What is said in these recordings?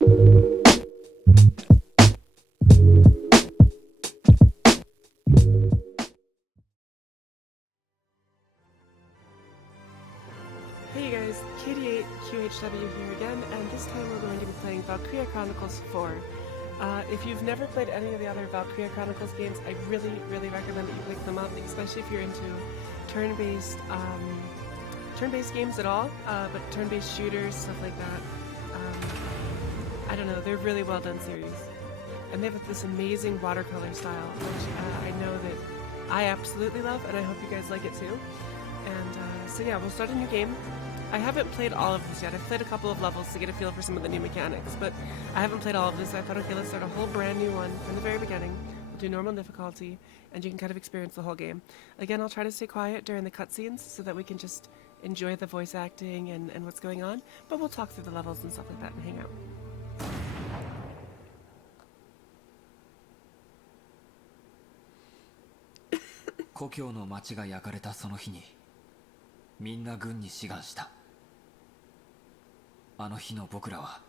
Hey you guys, KD8QHW here again, and this time we're going to be playing Valkyria Chronicles 4. If you've never played any of the other Valkyria Chronicles games, I really recommend that you pick them up, especially if you're into turn-based games at all, but turn-based shooters, stuff like that. I don't know, they're really well done series. And they have this amazing watercolor style, which I know that I absolutely love, and I hope you guys like it too. And so yeah, we'll start a new game. I haven't played all of this yet. I've played a couple of levels to get a feel for some of the new mechanics, but I haven't played all of this, so I thought, okay, let's start a whole brand new one from the very beginning. We'll do normal difficulty, and you can kind of experience the whole game. Again, I'll try to stay quiet during the cutscenes so that we can just enjoy the voice acting and what's going on, but we'll talk through the levels and stuff like that and hang out. 故郷の町が焼かれたその日にみんな軍に志願した。あの日の僕らは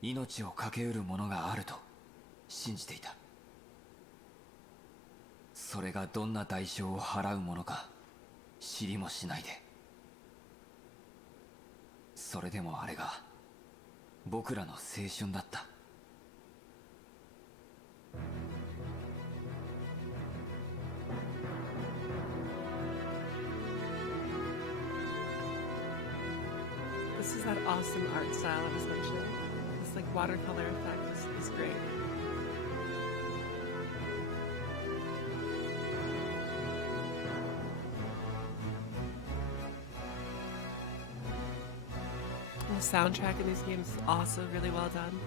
命を懸けうるものがあると信じていた。それがどんな代償を払うものか知りもしないで。それでもあれが僕らの青春だった。This is that awesome art style I was mentioning. This like watercolor effect is great. And the soundtrack in these games is also really well done.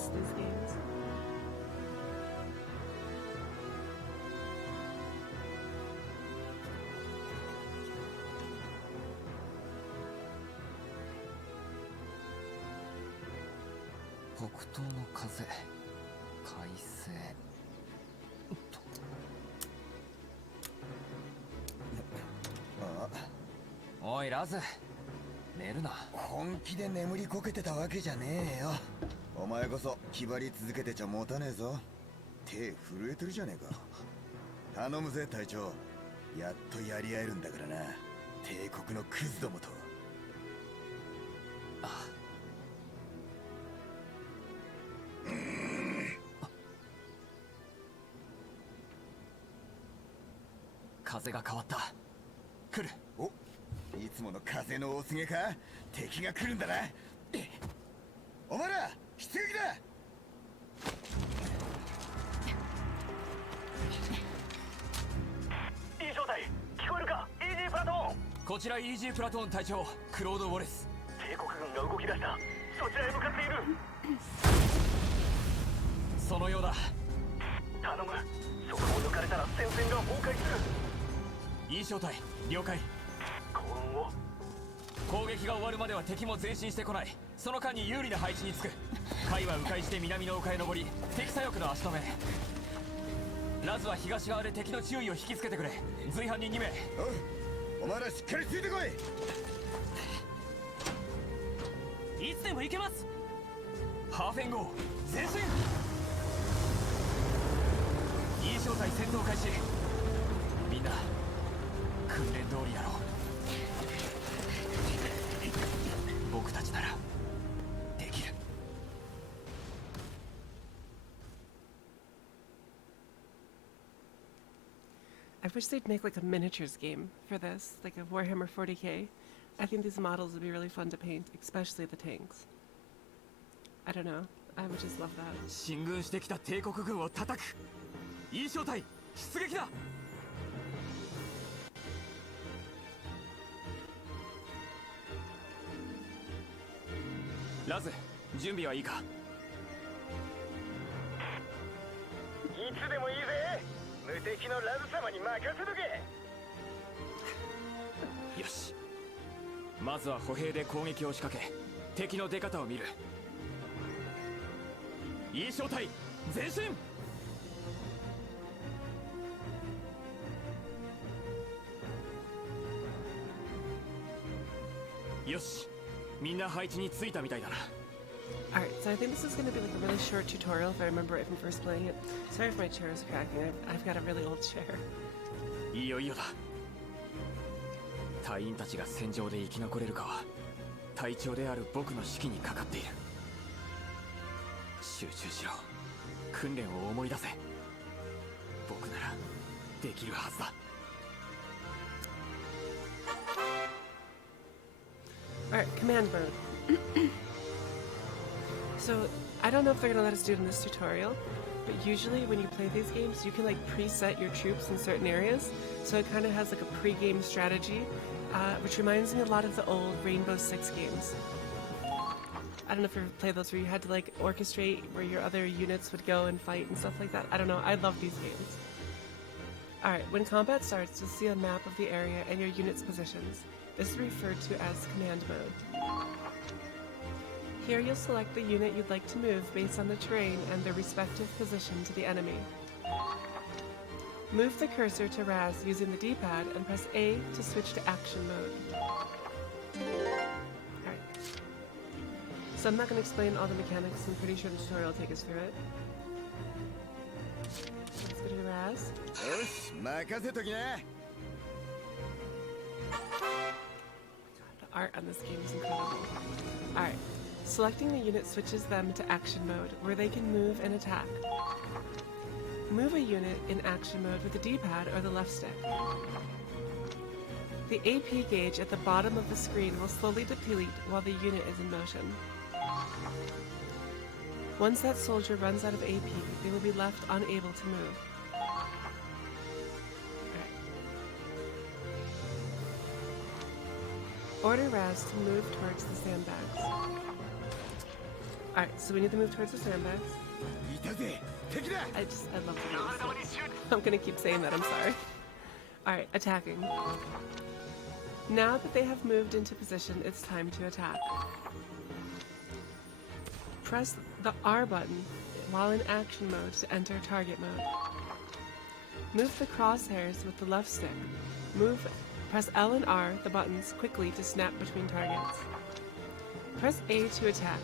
These games.北東の風、快晴。おいラズ、寝るな。本気で眠りこけてたわけじゃねえよ。お前こそ気張り続けてちゃ持たねえぞ。手震えてるじゃねえか。頼むぜ隊長。やっとやり合えるんだからな。帝国のクズどもと。あ風が変わった。来る。お、いつもの風の大菅か。敵が来るんだな。お前ら出撃だ。いい状態聞こえるか。イージープラトーン。こちらイージープラトーン隊長クロード・ウォレス。帝国軍が動き出した。そちらへ向かっている。そのようだ。頼む。そこを抜かれたら戦線が崩壊する。いい小隊了解。幸運を。攻撃が終わるまでは敵も前進してこない。その間に有利な配置につく。海は迂回して南の丘へ登り、敵左翼の足止め。ラズは東側で敵の注意を引きつけてくれ。随伴に2名。お前らしっかりついてこい。いつでも行けます。ハーフェン号前進。いい小隊戦闘開始。みんな訓練通りやろう。僕たちならできる。I wish they'd make like a miniatures game for this, like a Warhammer 40k. I think these models would be really fun to paint, especially the tanks. I don't know, I would just love that. 進軍してきた帝国軍を叩く。いい小隊出撃だ。ラズ、準備はいいか。いつでもいいぜ。無敵のラズ様に任せとけ。よし。まずは歩兵で攻撃を仕掛け、敵の出方を見る。いい正体前進。よし、みんな配置についたみたいだな。Alright, so I think this is going to be like a really short tutorial if I remember right from first playing it. Sorry if my chair is cracking. I've got a really old chair. いよいよだ。隊員たちが戦場で生き残れるかは隊長である僕の指揮にかかっている。集中しろ。訓練を思い出せ。僕ならできるはずだ。Alright, command mode. So, I don't know if they're gonna let us do it in this tutorial, but usually when you play these games, you can like preset your troops in certain areas. So it kind of has like a pre-game strategy, which reminds me a lot of the old Rainbow Six games. I don't know if you ever played those where you had to like orchestrate where your other units would go and fight and stuff like that. I don't know, I love these games. Alright, when combat starts, you'll see a map of the area and your unit's positions. This is referred to as command mode. Here you'll select the unit you'd like to move based on the terrain and their respective position to the enemy. Move the cursor to Raz using the D-pad and press A to switch to action mode. Alright. So I'm not going to explain all the mechanics, I'm pretty sure the tutorial will take us through it. Let's go to Raz. よし、任せときな。 The art on this game is incredible. Alright. Selecting the unit switches them to action mode, where they can move and attack. Move a unit in action mode with the D-pad or the left stick. The AP gauge at the bottom of the screen will slowly deplete while the unit is in motion. Once that soldier runs out of AP, they will be left unable to move. Order Raz to move towards the sandbags. Alright, so we need to move towards the sandbags. I love the games. I'm gonna keep saying that, I'm sorry. Alright, attacking. Now that they have moved into position, it's time to attack. Press the R button while in action mode to enter target mode. Move the crosshairs with the left stick. Press L and R, the buttons, quickly to snap between targets. Press A to attack.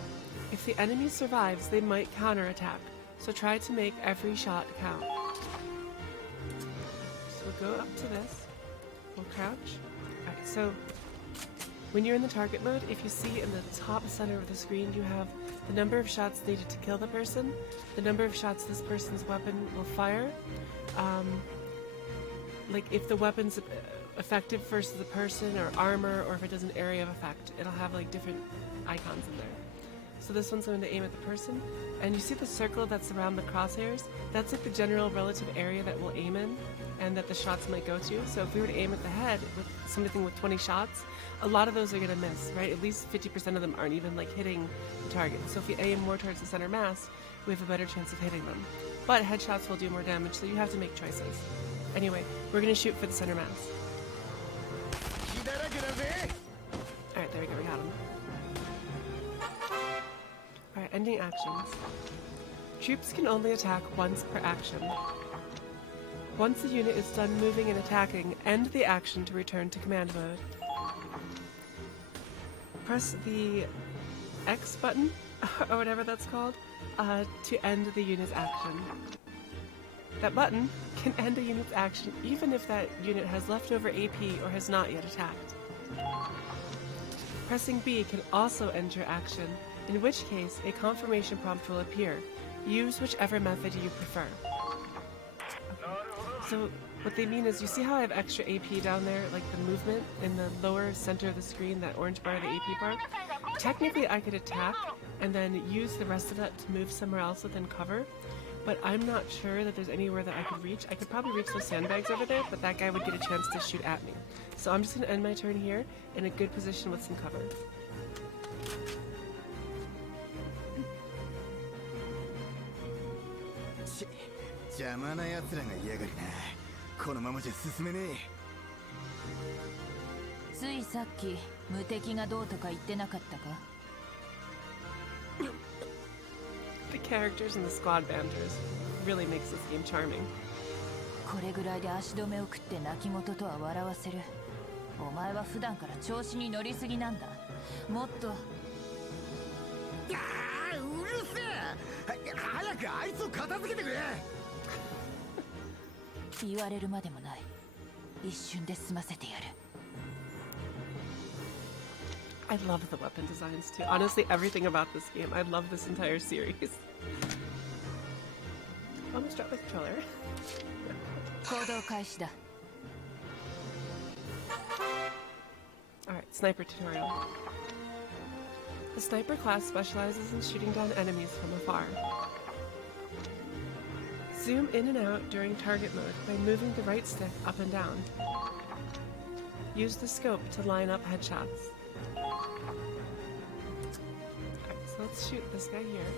If the enemy survives, they might counterattack, so try to make every shot count. So we'll go up to this. We'll crouch. Alright, so when you're in the target mode, if you see in the top center of the screen, you have the number of shots needed to kill the person, the number of shots this person's weapon will fire, like if the weapon's effective versus the person or armor, or if it does an area of effect, it'll have like different icons in there. So this one's going to aim at the person, and you see the circle that's around the crosshairs? That's like the general relative area that we'll aim in and that the shots might go to. So if we were to aim at the head with something with 20 shots, a lot of those are going to miss, right? At least 50% of them aren't even like hitting the target. So if we aim more towards the center mass, we have a better chance of hitting them. But headshots will do more damage, so you have to make choices. Anyway, we're going to shoot for the center mass. Alright, there we go, we got him. Alright, ending actions. Troops can only attack once per action. Once the unit is done moving and attacking, end the action to return to command mode. Press the X button, or whatever that's called, to end the unit's action. That button can end a unit's action even if that unit has leftover AP or has not yet attacked. Pressing B can also end your action, in which case a confirmation prompt will appear. Use whichever method you prefer. So what they mean is, you see how I have extra AP down there, like the movement in the lower center of the screen, that orange bar, the AP bar? Technically I could attack and then use the rest of that to move somewhere else within cover, but I'm not sure that there's anywhere that I could reach. I could probably reach those sandbags over there, but that guy would get a chance to shoot at me. So I'm just going to end my turn here in a good position with some cover. 邪魔な奴らがいやがるな。このままじゃ進めねえ。ついさっき無敵がどうとか言ってなかったか？ The characters and the squad banters really makes this game charming. これぐらいで足止めを食って泣き言とは笑わせる。お前は普段から調子に乗りすぎなんだ。もっと。うるせえ。早くあいつを片付けてくれ。言われるまでもない。一瞬で済ませてやる。I love the weapon designs too. Honestly, everything about this game. I love this entire series. Almost dropped my controller. 行動開始だ。Alright, sniper tutorial. The sniper class specializes in shooting down enemies from afar. Zoom in and out during target mode by moving the right stick up and down. Use the scope to line up headshots. Alright, so let's shoot this guy here.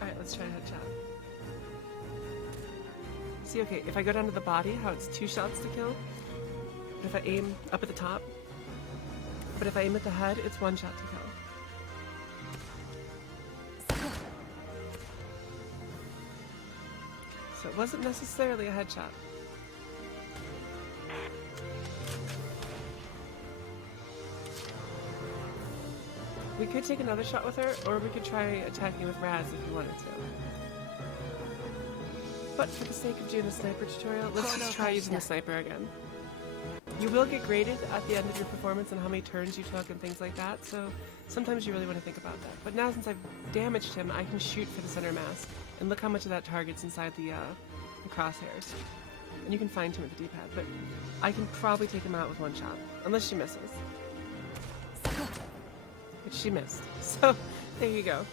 Alright, let's try a headshot. See, okay, if I go down to the body, how it's 2 shots to kill. But if I aim up at the top, but if I aim at the head, it's 1 shot to kill. So it wasn't necessarily a headshot. We could take another shot with her, or we could try attacking with Raz if we wanted to. But for the sake of doing the sniper tutorial, let's just try using the sniper again. You will get graded at the end of your performance on how many turns you took and things like that, so sometimes you really want to think about that. But now since I've damaged him, I can shoot for the center mass, and look how much of that target's inside the crosshairs. And you can fine-tune with the D-pad, but I can probably take him out with 1 shot, unless she misses. Which she missed, so there you go.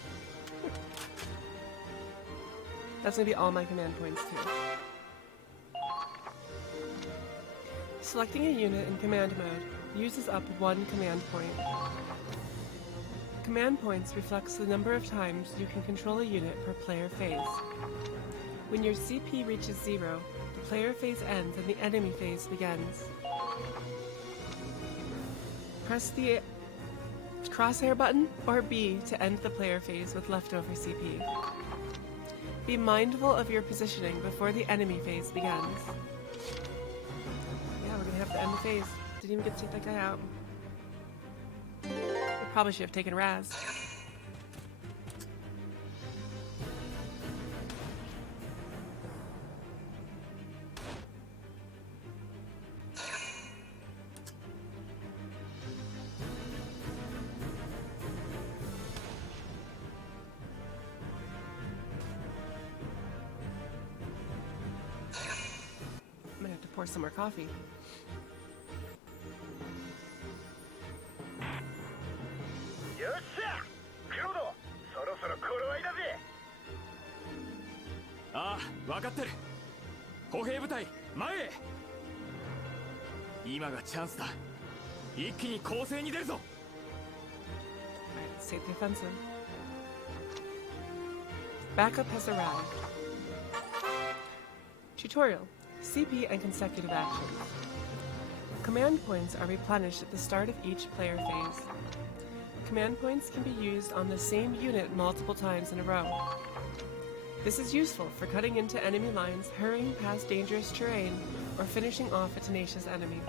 That's gonna be all my command points too. Selecting a unit in command mode uses up 1 command point. Command points reflects the number of times you can control a unit per player phase. When your CP reaches 0, the player phase ends and the enemy phase begins. Press the crosshair button or B to end the player phase with leftover CP. Be mindful of your positioning before the enemy phase begins. Yeah, we're gonna have to end the phase. Didn't even get to take that guy out. We probably should have taken Raz. I'm gonna have to pour some more coffee. Ah, 分かってる。歩兵部隊前へ。今がチャンスだ。一気に攻勢に出るぞ。Alright, save the offensive. Backup has arrived. Tutorial. CP and consecutive actions. Command points are replenished at the start of each player phase. Command points can be used on the same unit multiple times in a row. This is useful for cutting into enemy lines, hurrying past dangerous terrain, or finishing off a tenacious enemy.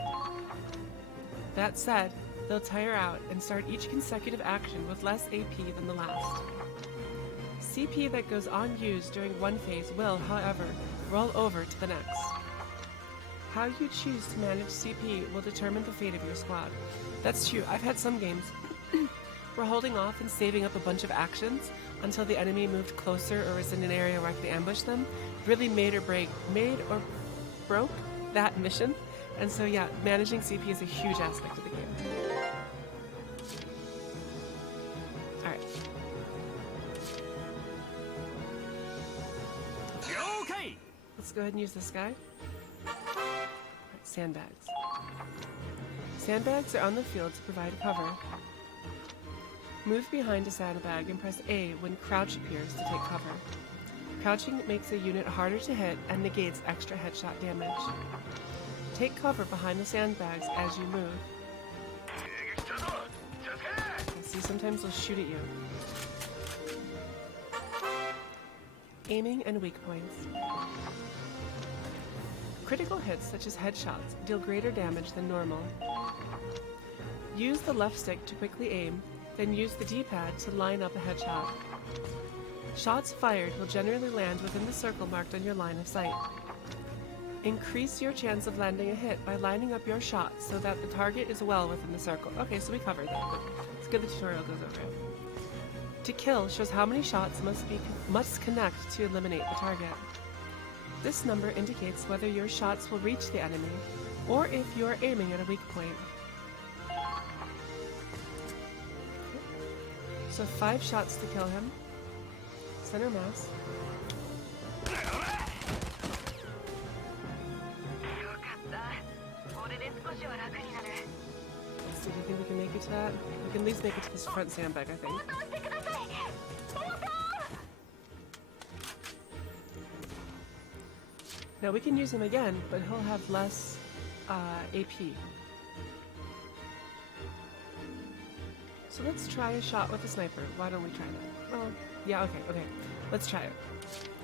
That said, they'll tire out and start each consecutive action with less AP than the last. CP that goes unused during one phase will, however, roll over to the next. How you choose to manage CP will determine the fate of your squad. That's true, I've had some games where holding off and saving up a bunch of actions until the enemy moved closer or was in an area where I could ambush them really made or broke that mission. And so yeah, managing CP is a huge aspect of the game. Alright. Okay. Let's go ahead and use this guy. Alright, sandbags. Sandbags are on the field to provide cover. Move behind a sandbag and press A when crouch appears to take cover. Crouching makes a unit harder to hit and negates extra headshot damage. Take cover behind the sandbags as you move. sometimes they'll shoot at you. Aiming and weak points. Critical hits, such as headshots, deal greater damage than normal. Use the left stick to quickly aim, then use the D-pad to line up a headshot. Shots fired will generally land within the circle marked on your line of sight. Increase your chance of landing a hit by lining up your shot so that the target is well within the circle. Okay, so we covered that, but it's good the tutorial goes over it. To kill shows how many shots must connect to eliminate the target. This number indicates whether your shots will reach the enemy, or if you are aiming at a weak point. So 5 shots to kill him. Center mass. So do you think we can make it to that? We can at least make it to this front sandbag, I think. Now we can use him again, but he'll have less AP. So let's try a shot with a sniper. Why don't we try that? Well, yeah, okay. Let's try it.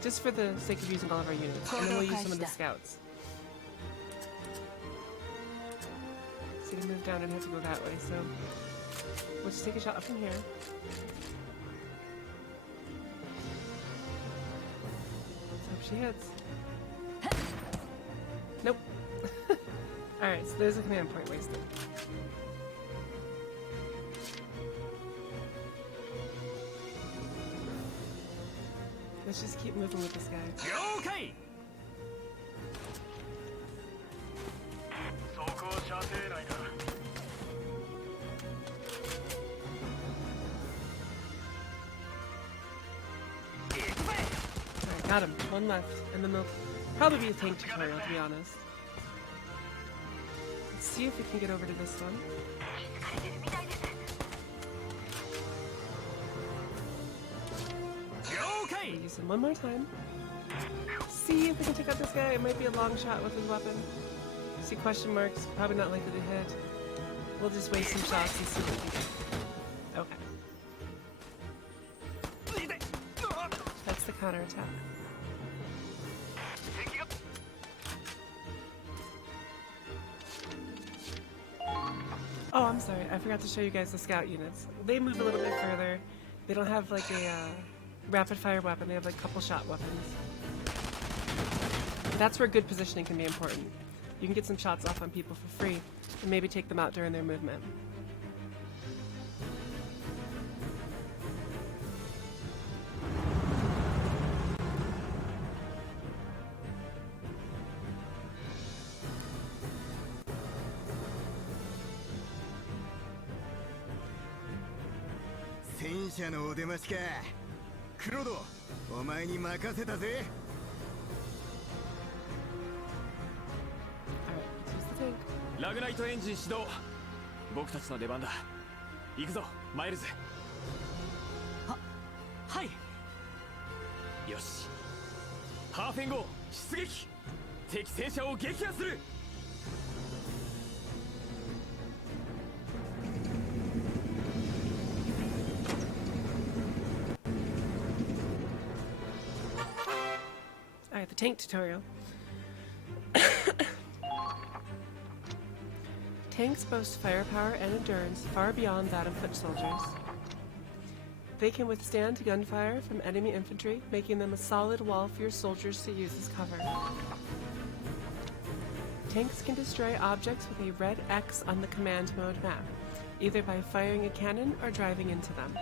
Just for the sake of using all of our units, and then we'll use some of the scouts. So to move down and have to go that way, so we'll just take a shot up from here. Let's hope she hits. Nope. Alright, so there's a command point wasted. Let's just keep moving with this guy. Okay. Alright, got him. One left. And then there'll probably be a tank tutorial, to be honest. Let's see if we can get over to this one. Okay. Use him one more time. See if we can take out this guy. It might be a long shot with his weapon. See question marks. Probably not likely to hit. We'll just waste some shots and see what we can get. Okay. That's the counterattack. Oh, I'm sorry. I forgot to show you guys the scout units. They move a little bit further. They don't have like a rapid fire weapon. They have like couple shot weapons. That's where good positioning can be important. You can get some shots off on people for free and maybe take them out during their movement.戦車のお出ましか。黒戸、お前に任せたぜ。ラグナイトエンジン始動。僕たちの出番だ。行くぞ、マイルズ。はい。よし。ハーフェン号出撃。敵戦車を撃破する。Alright, the tank tutorial. Tanks boast firepower and endurance far beyond that of foot soldiers. They can withstand gunfire from enemy infantry, making them a solid wall for your soldiers to use as cover. Tanks can destroy objects with a red X on the command mode map, either by firing a cannon or driving into them.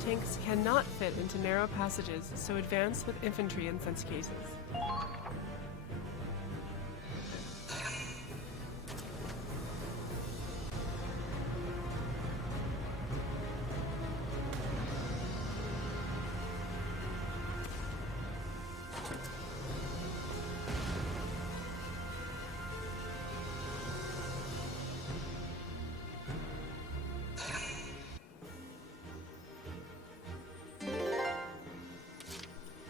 Tanks cannot fit into narrow passages, so advance with infantry in such cases.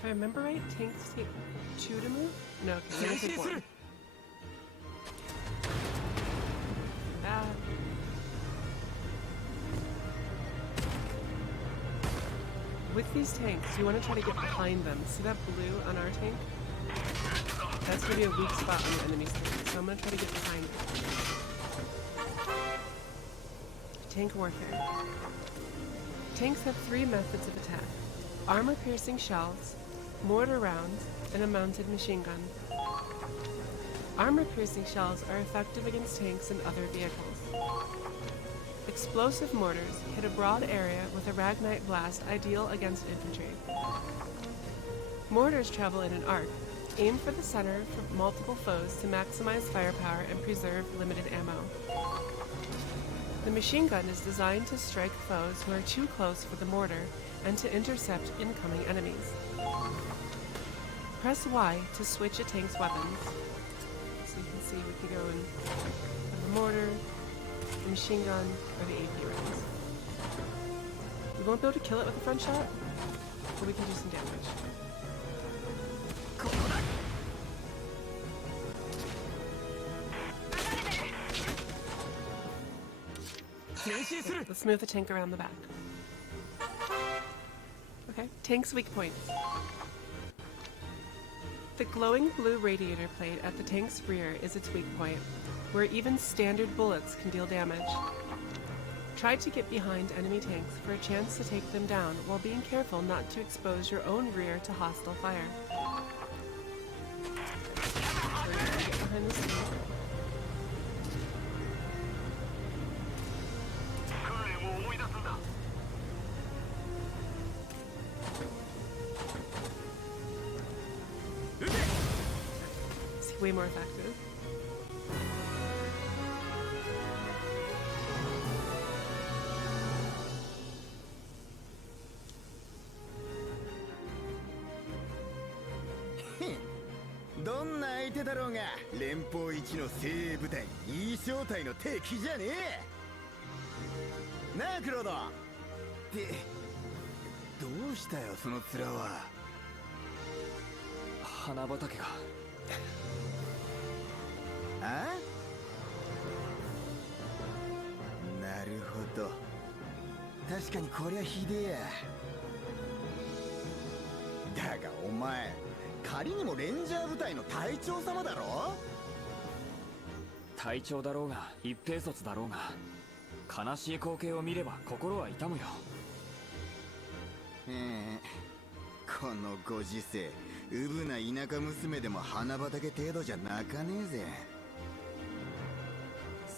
If I remember right, tanks take 2 to move? No, okay, they only take 1. Bad. these tanks, you want to try to get behind them. See that blue on our tank? That's going to be a weak spot on the enemy's tank, so I'm going to try to get behind it. Tank warfare. Tanks have 3 methods of attack: armor-piercing shells, mortar rounds, and a mounted machine gun. Armor-piercing shells are effective against tanks and other vehicles. Explosive mortars hit a broad area with a Ragnite blast, ideal against infantry. Mortars travel in an arc. Aim for the center for multiple foes to maximize firepower and preserve limited ammo. The machine gun is designed to strike foes who are too close for the mortar and to intercept incoming enemies. Press Y to switch a tank's weapons. So you can see we can go in with the mortar, the machine gun, or the AP rounds. We won't be able to kill it with a front shot, but we can do some damage. Let's move the tank around the back. Okay, tank's weak points. The glowing blue radiator plate at the tank's rear is its weak point, where even standard bullets can deal damage. Try to get behind enemy tanks for a chance to take them down while being careful not to expose your own rear to hostile fire. So we're gonna get behind this tank. Way more effective.どんな相手だろうが連邦一の精鋭部隊いい正体の敵じゃねえなあクロードってどうしたよその面は花畑があなるほど確かにこりゃひでえやだがお前仮にもレンジャー部隊の隊長様だろ隊長だろうが一兵卒だろうが悲しい光景を見れば心は痛むよこのご時世うぶな田舎娘でも花畑程度じゃ泣かねえぜ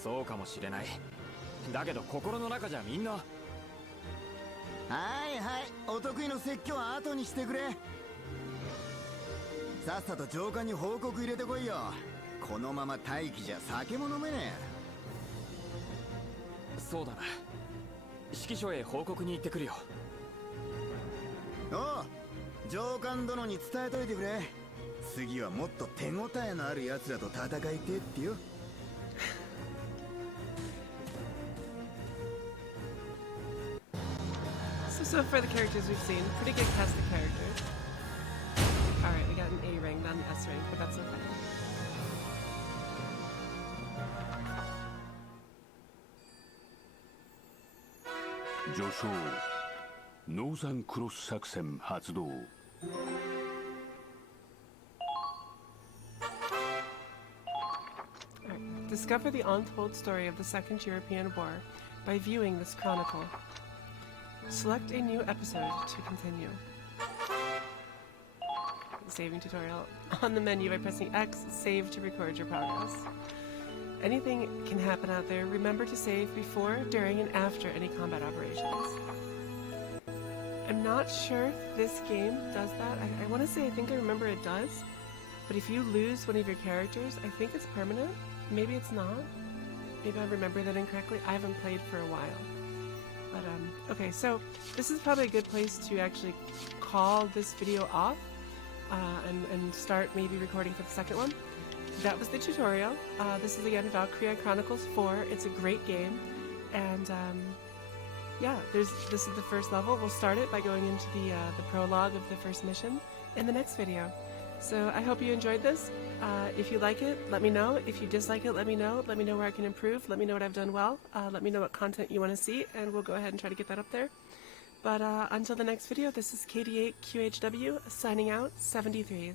そうかもしれないだけど心の中じゃみんなはいはいお得意の説教は後にしてくれさっさと上官に報告入れてこいよこのまま待機じゃ酒も飲めねえそうだな指揮所へ報告に行ってくるよおう上官殿に伝えといてくれ次はもっと手応えのある奴らと戦いてってよSo for the characters we've seen, pretty good cast of characters. Alright, we got an A rank, not an S rank, but that's okay. 序章ノーザンクロス作戦発動 Discover the untold story of the Second European War by viewing this chronicle. Select a new episode to continue. Saving tutorial. On the menu by pressing X, save to record your progress. Anything can happen out there. Remember to save before, during, and after any combat operations. I'm not sure if this game does that. I want to say I think I remember it does. But if you lose one of your characters, I think it's permanent. Maybe it's not. Maybe I remember that incorrectly. I haven't played for a while. But, okay, so this is probably a good place to actually call this video off and start maybe recording for the second one. That was the tutorial. This is again Valkyria Chronicles 4. It's a great game. And, yeah, this is the first level. We'll start it by going into the prologue of the first mission in the next video. So I hope you enjoyed this. If you like it, let me know. If you dislike it, let me know. Let me know where I can improve. Let me know what I've done well. Let me know what content you want to see, and we'll go ahead and try to get that up there. But until the next video, this is KD8QHW signing out, 73s.